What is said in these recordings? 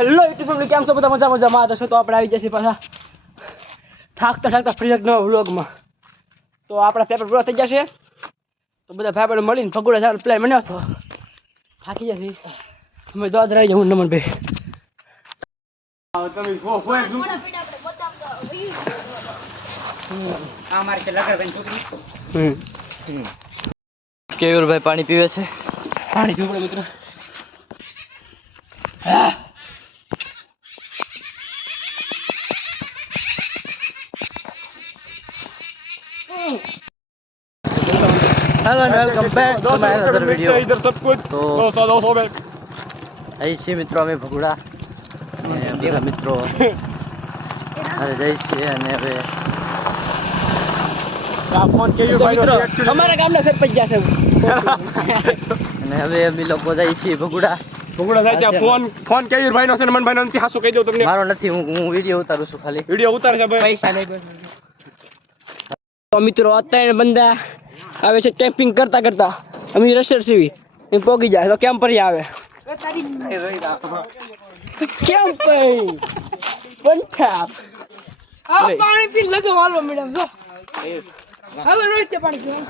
Hello YouTube family, કેમ છો બધા? મજામાં હશો તો આપણે આવી જશે પાછા થાકતા ફ્રી નવા વ્લોગમાં. તો આપણા પેપર પૂરા થઈ જશે તો બધા ભાઈ બહેનો મળીને ફગોડા જવાનો પ્લાન બન્યો હતો. થાકી જશે અમે દોડ રહી જાઉં નમન ભાઈ. કેયુરભાઈ પાણી પીવે છે. પાણી પીવું પડે મિત્રો. Hello welcome back to my other video. इधर सब कुछ તો 200 बैग અહીં છે મિત્રો અમે ભગુડા અને બધા મિત્રો હવે જઈ છીએ અને હવે फोन के हमारा गामना सरपंच जैसे અને હવે અમે લોકો જઈ છીએ ભગુડા. ભગુડા જાય છે. ફોન કેયુર ભાઈ નો છે, નમન ભાઈ નો નથી. હાસુ કહી દઉં તમને. મારો નથી, હું વિડિયો ઉતારું છું ખાલી. વિડિયો ઉતારે છે ભાઈ. પૈસા નહીં. તો મિત્રો અત્યારે બંદા આવે છે કેમ્પિંગ કરતા કરતા. અમે રસ્ટર સીવી એ પોગી જાય તો કેમ પર આવે કેમ ભાઈ બંઠા આ પાણી પી લગો વાલો મેડમ જો હાલો રોજ પાણી પીવું.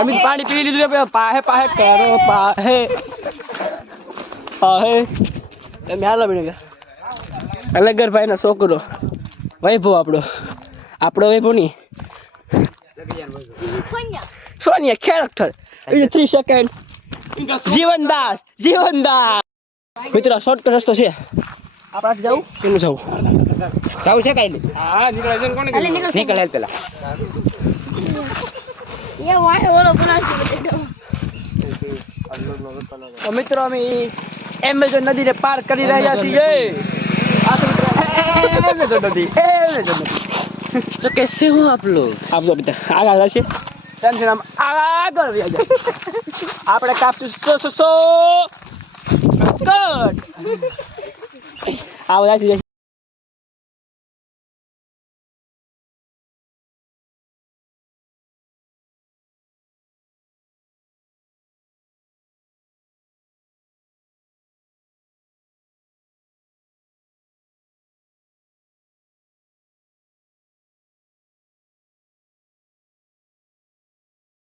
અમે પાણી પી લીધું. પાહે પાહે કરો પાહે પાહે તમે હાલો મેડમ. અલગર ભાઈ નો છોકરો વૈભવ આપણો વૈભવ ની સોનિયા કેરેક્ટર 3 સેકન્ડ જીવનદાસ મિત્રો શોર્ટકટ રસ્તો છે આપણાથી જવું કેનું જવું છે કઈ નહીં. હા નીકળે છે કોને નીકળે પેલા એ વાય ઓલો બનાવી દે. તો મિત્રો અમે એમેઝોન નદીને પાર કરી રહ્યા છીએ. એમેઝોન નદી તો कैसे हो आप लोग? આપ જો બેટા આગળ જશે ટેન્શન આમ આગળ વહી જાય. આપણે કાપશું સો કટ આ બધા